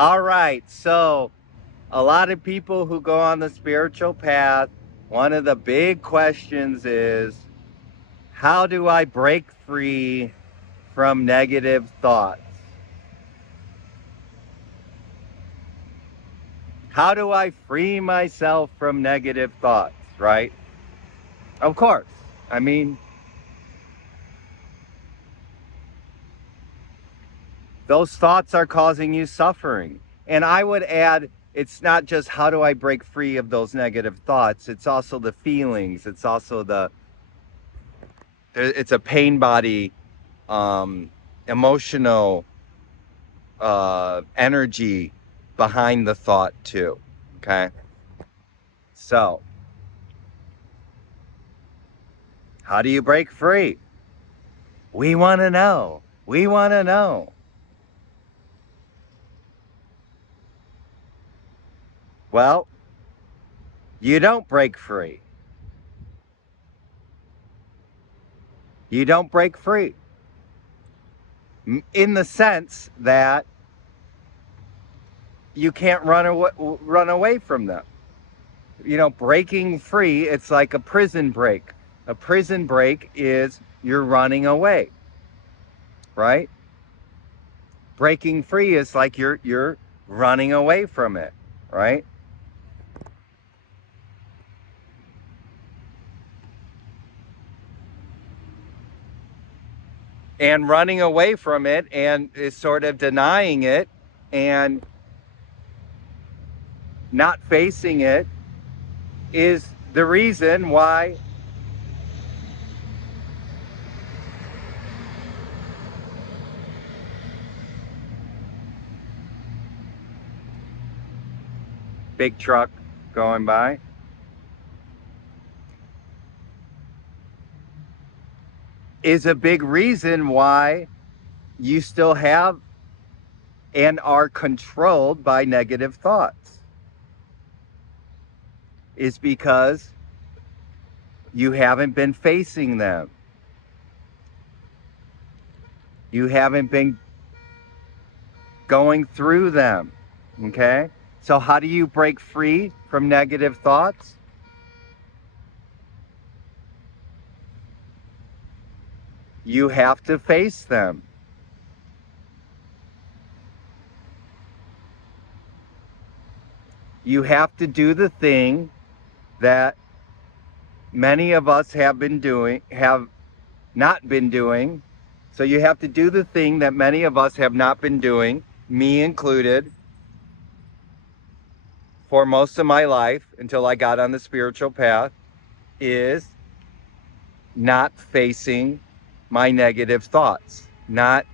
All right. So, a lot of people who go on the spiritual path, one of the big questions is, how do I break free from negative thoughts? How do I free myself from negative thoughts, right? Of course. I mean, those thoughts are causing you suffering. And I would add, it's not just how do I break free of those negative thoughts, it's also the feelings, it's also it's a pain body, emotional energy behind the thought too. Okay. So, how do you break free? We want to know. We want to know. Well, you don't break free. You don't break free in the sense that you can't run away from them. You know, breaking free, it's like a prison break. A prison break is you're running away, right? Breaking free is like you're running away from it, right? And running away from it and is sort of denying it and not facing it is the reason why big truck going by is a big reason why you still have and are controlled by negative thoughts is because you haven't been facing them. You haven't been going through them. Okay? So, how do you break free from negative thoughts? You have to face them. You have to do the thing that many of us have not been doing. So you have to do the thing that many of us have not been doing, me included, for most of my life until I got on the spiritual path, is not facing my negative thoughts, not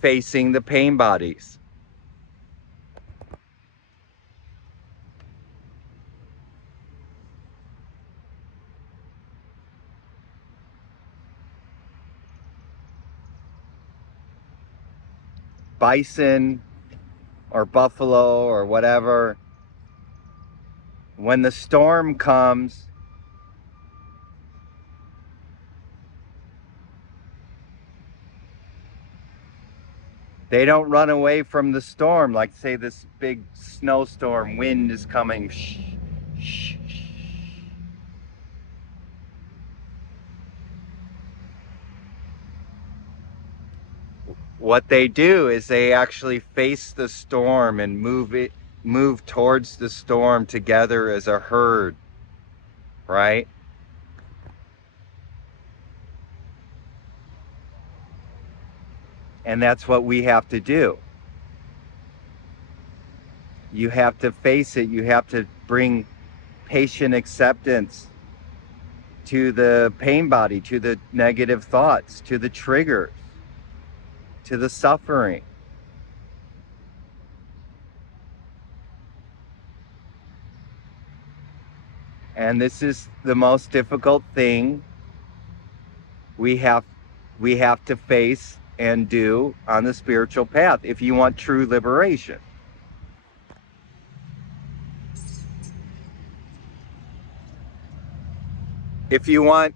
facing the pain bodies. Bison or buffalo or whatever, when the storm comes, they don't run away from the storm. Like, say, this big snowstorm, wind is coming. Shh, shh. What they do is they actually face the storm and move towards the storm together as a herd, right? And that's what we have to do. You have to face it. You have to bring patient acceptance to the pain body, to the negative thoughts, to the triggers, to the suffering. And this is the most difficult thing we have we have to face and do on the spiritual path if you want true liberation. If you want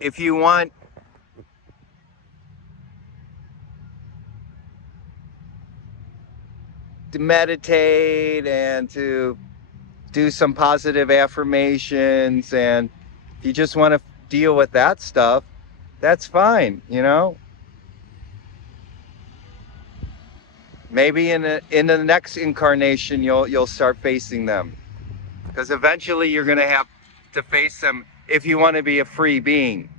if you want to meditate and to do some positive affirmations, and if you just want to deal with that stuff, that's fine, you know. Maybe in the next incarnation you'll start facing them, because eventually you're going to have to face them if you want to be a free being,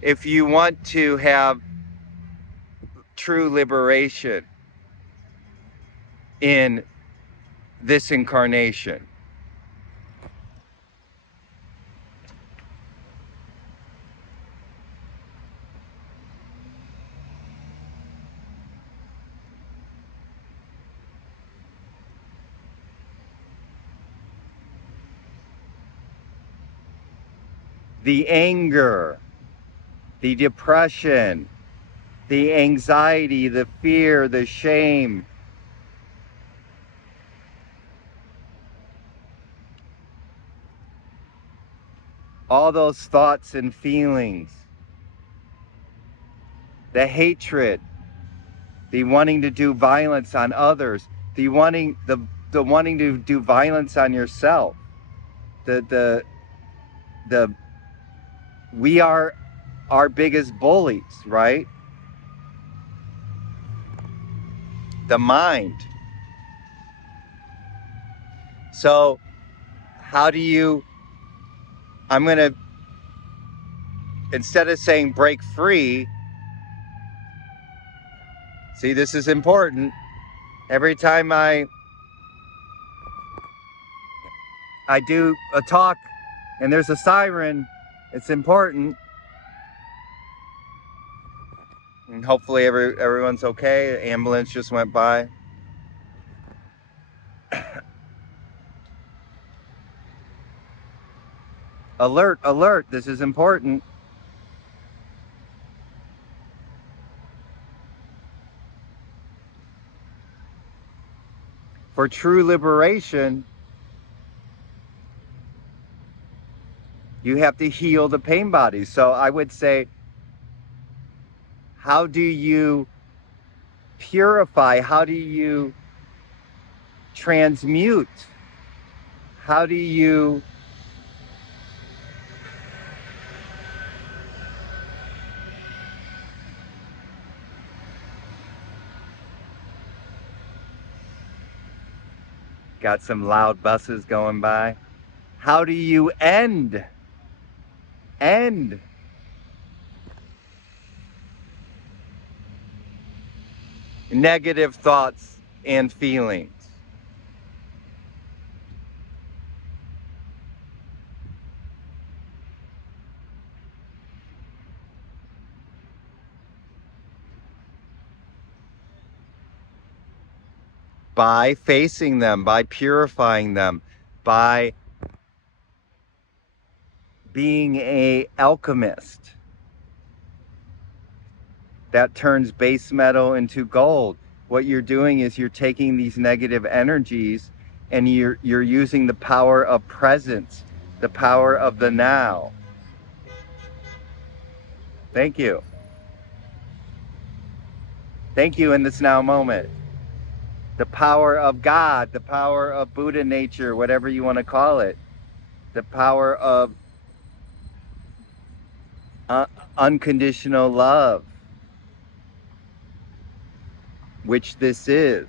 if you want to have true liberation in this incarnation. The anger, the depression, the anxiety, the fear, the shame, all those thoughts and feelings, the hatred, the wanting to do violence on others, the wanting to do violence on yourself, the we are our biggest bullies, right? The mind. So how do you, I'm going to, instead of saying break free, see, this is important. Every time I do a talk and there's a siren, it's important. And hopefully everyone's okay. The ambulance just went by. Alert, alert, this is important. For true liberation, you have to heal the pain bodies. So I would say, how do you purify? How do you transmute? How do you got some loud buses going by? How do you end negative thoughts and feelings? By facing them, by purifying them, by being an alchemist that turns base metal into gold. What you're doing is you're taking these negative energies and you're using the power of presence, the power of the now. Thank you. Thank you in this now moment. The power of God, the power of Buddha nature, whatever you want to call it. The power of unconditional love, which this is.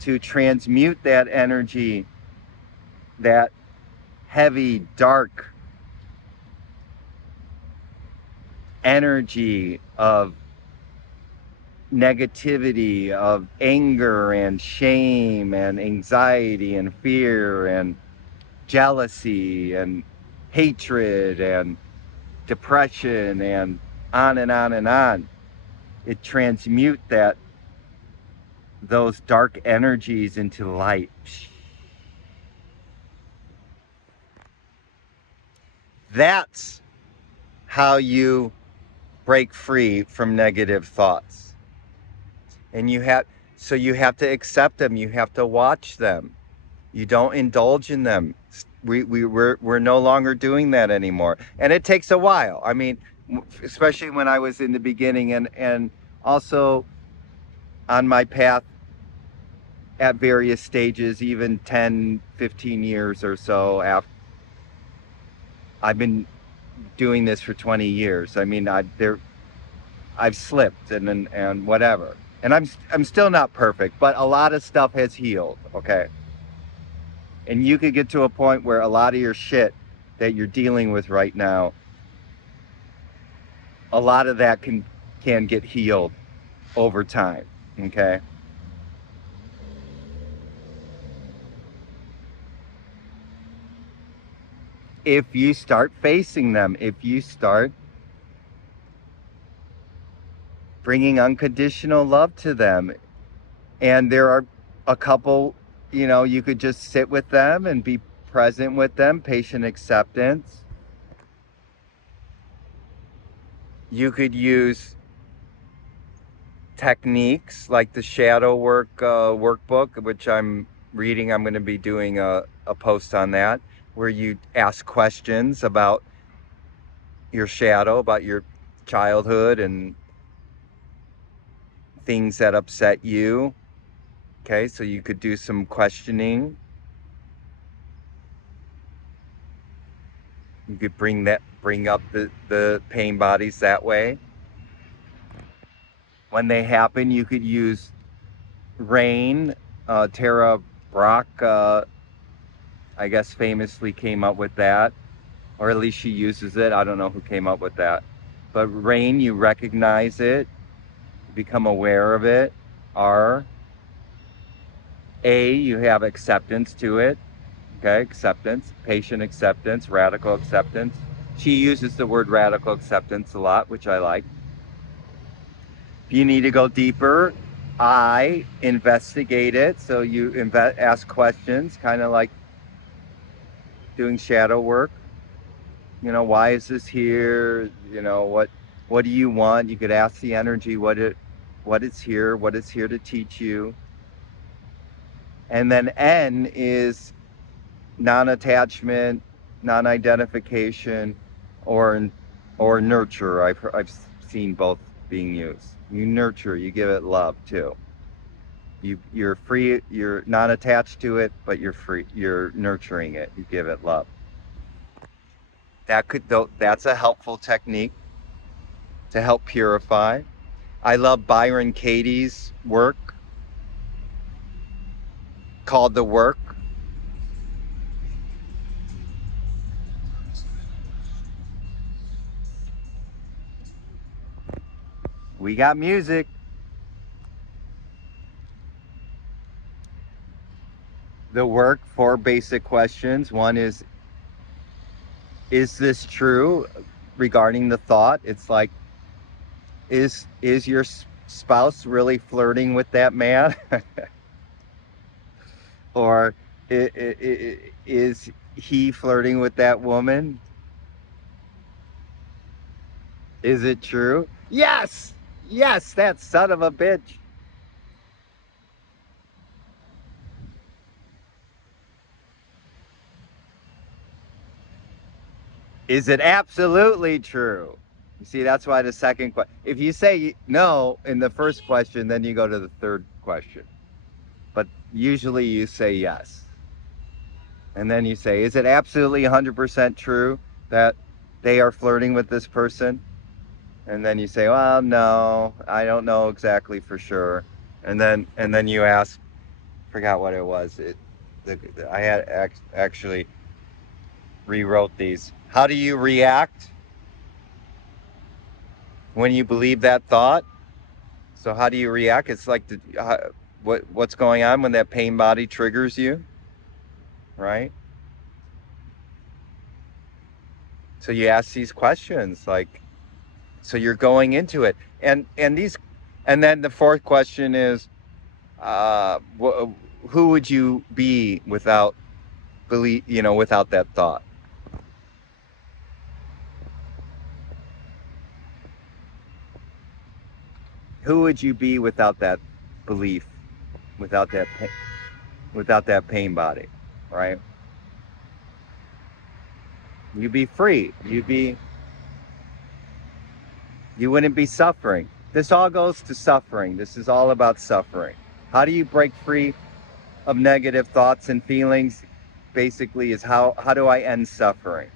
To transmute that energy, that heavy, dark energy of negativity, of anger and shame and anxiety and fear and jealousy and hatred and depression and on and on and on. It transmute those dark energies into light. That's how you break free from negative thoughts. And you have to accept them. You have to watch them. You don't indulge in them. we're no longer doing that anymore, and it takes a while. I mean, especially when I was in the beginning, and also on my path at various stages, even 10, 15 years or so after. I've been doing this for 20 years. I mean, I've slipped and whatever. And I'm still not perfect, but a lot of stuff has healed, okay? And you could get to a point where a lot of your shit that you're dealing with right now, a lot of that can get healed over time, okay? If you start facing them, if you start bringing unconditional love to them, and there are a couple, you could just sit with them and be present with them, patient acceptance. You could use techniques like the shadow work workbook, which I'm reading. I'm going to be doing a post on that, where you ask questions about your shadow, about your childhood and things that upset you. Okay, so you could do some questioning. You could bring up the pain bodies that way. When they happen, you could use rain. Tara Brach, I guess, famously came up with that, or at least she uses it. I don't know who came up with that. But rain, you recognize it, become aware of it. R. A, you have acceptance to it. Okay, acceptance, patient acceptance, radical acceptance. She uses the word radical acceptance a lot, which I like. If you need to go deeper, I investigate it. So you ask questions, kind of like doing shadow work. Why is this here? What do you want? You could ask the energy what it's here, what it's here to teach you. And then N is non-attachment, non-identification, or nurture. I've seen both being used. You nurture, you give it love too. You're free, you're not attached to it, but you're free, you're nurturing it, you give it love. That's a helpful technique to help purify. I love Byron Katie's work called The Work. We got music. The Work, 4 basic questions. One is this true regarding the thought? It's like, is your spouse really flirting with that man? Or is he flirting with that woman? Is it true? Yes! Yes, that son of a bitch. Is it absolutely true? You see, that's why the second question. If you say no in the first question, then you go to the third question. But usually you say yes. And then you say, is it absolutely 100% true that they are flirting with this person? And then you say, well, no, I don't know exactly for sure. And then you ask, forgot what it was. I had actually rewrote these. How do you react when you believe that thought? So how do you react? It's like what's going on when that pain body triggers you, right? So you ask these questions, like, so you're going into it, and then the fourth question is, who would you be without without that thought? Who would you be without that belief, without that pain body, right? You'd be free. You wouldn't be suffering. This all goes to suffering. This is all about suffering. How do you break free of negative thoughts and feelings? Basically, is how do I end suffering?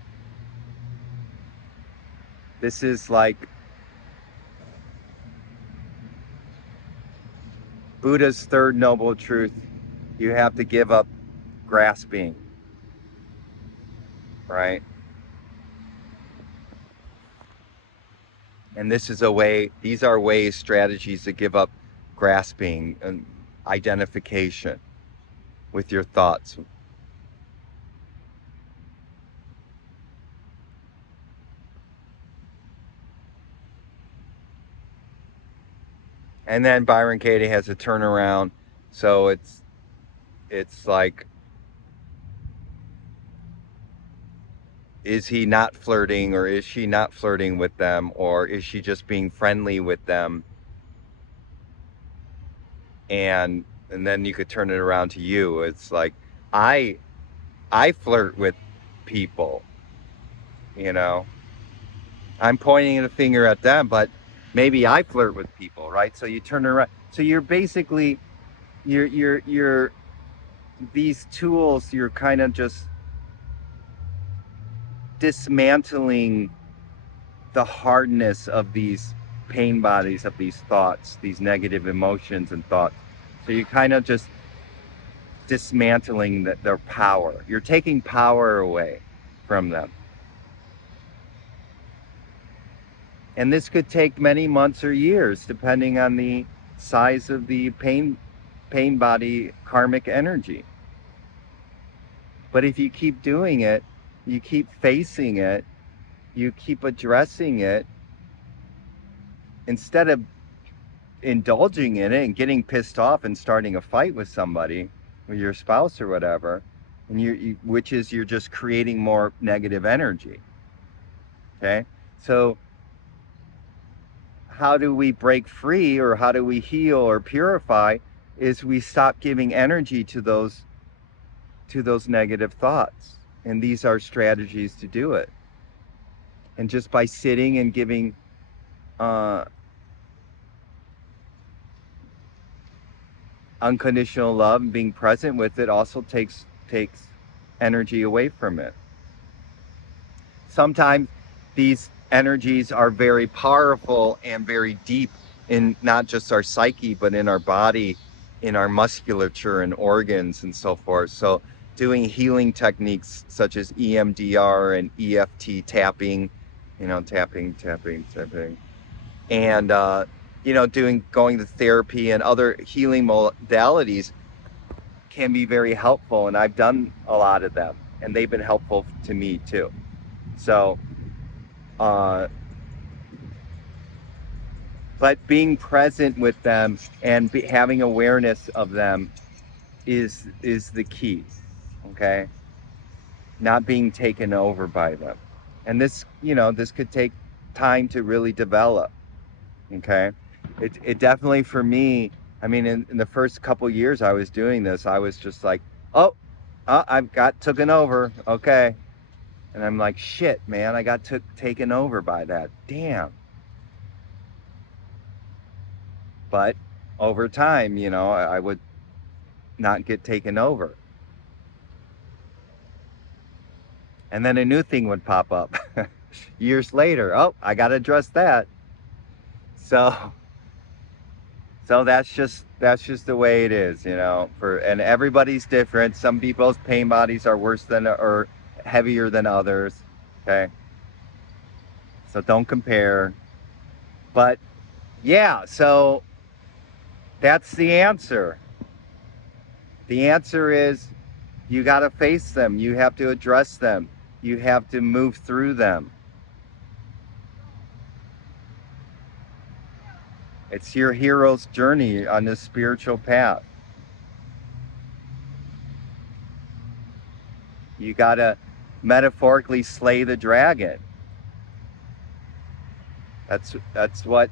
This is like Buddha's third noble truth. You have to give up grasping, right? And this is a way, these are ways, strategies to give up grasping and identification with your thoughts. And then Byron Katie has a turnaround. So it's like, is he not flirting, or is she not flirting with them, or is she just being friendly with them? And then you could turn it around to you. It's like, I flirt with people, you know. I'm pointing the finger at them, but maybe I flirt with people, right? So you turn it around. So you're basically, you're these tools, you're kind of just dismantling the hardness of these pain bodies, of these thoughts, these negative emotions and thoughts. So you're kind of just dismantling their power. You're taking power away from them. And this could take many months or years, depending on the size of the pain body karmic energy. But if you keep doing it, you keep facing it, you keep addressing it, instead of indulging in it and getting pissed off and starting a fight with somebody, with your spouse or whatever, and which is you're just creating more negative energy. Okay? So how do we break free, or how do we heal or purify, is we stop giving energy to those negative thoughts. And these are strategies to do it. And just by sitting and giving unconditional love and being present with it also takes energy away from it. Sometimes these energies are very powerful and very deep in not just our psyche, but in our body, in our musculature and organs and so forth. So doing healing techniques such as EMDR and EFT tapping, tapping, and going to therapy and other healing modalities can be very helpful. And I've done a lot of them, and they've been helpful to me too. So, but being present with them and having awareness of them is the key. Okay, not being taken over by them. And this could take time to really develop. Okay, it definitely, for me, I mean, in the first couple years I was doing this, I was just like, I got taken over. Okay. And I'm like, shit, man, I got taken over by that. Damn. But over time, I would not get taken over. And then a new thing would pop up years later. Oh, I got to address that. So that's just the way it is, and everybody's different. Some people's pain bodies are worse than, or heavier than others. Okay. So don't compare. But yeah, so that's the answer. The answer is, you got to face them. You have to address them. You have to move through them. It's your hero's journey on this spiritual path. You got to metaphorically slay the dragon. That's what,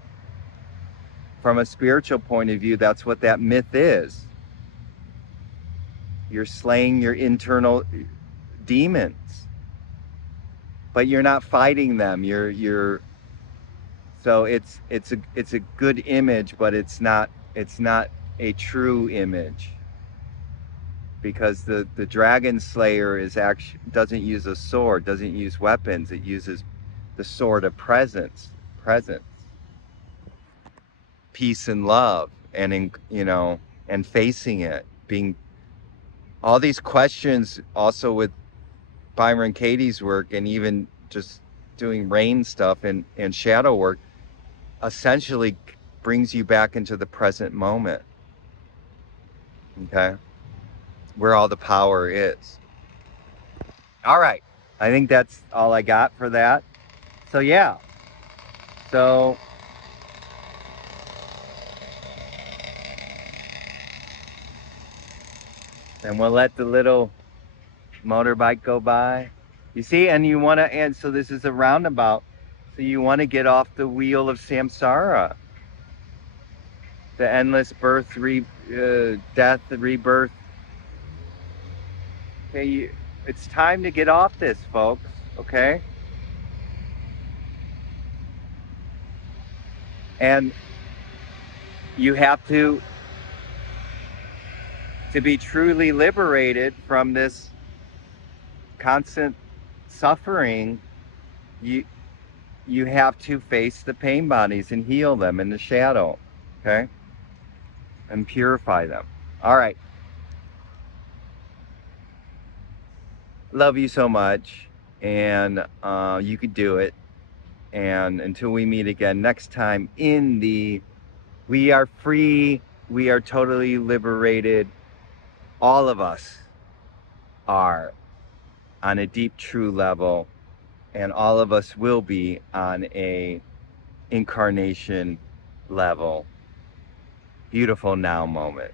from a spiritual point of view, that's what that myth is. You're slaying your internal demons. but you're not fighting them. So it's a good image, but it's not a true image, because the dragon slayer is actually doesn't use a sword, doesn't use weapons. It uses the sword of presence, peace and love, and and facing it, being all these questions. Also with Byron Katie's work, and even just doing rain stuff and shadow work, essentially brings you back into the present moment, okay, where all the power is. All right, I think that's all I got for that. So yeah, so and we'll let the little motorbike go by. You see, and you want to, and so this is a roundabout, so you want to get off the wheel of samsara, the endless birth, death, the rebirth. Okay, it's time to get off this, folks. Okay, and you have to be truly liberated from this constant suffering. You have to face the pain bodies and heal them in the shadow, okay, and purify them. All right. Love you so much, and you could do it. And until we meet again next time in the We Are Free, We Are Totally Liberated, all of us are on a deep true level, and all of us will be on a incarnation level. Beautiful now moment.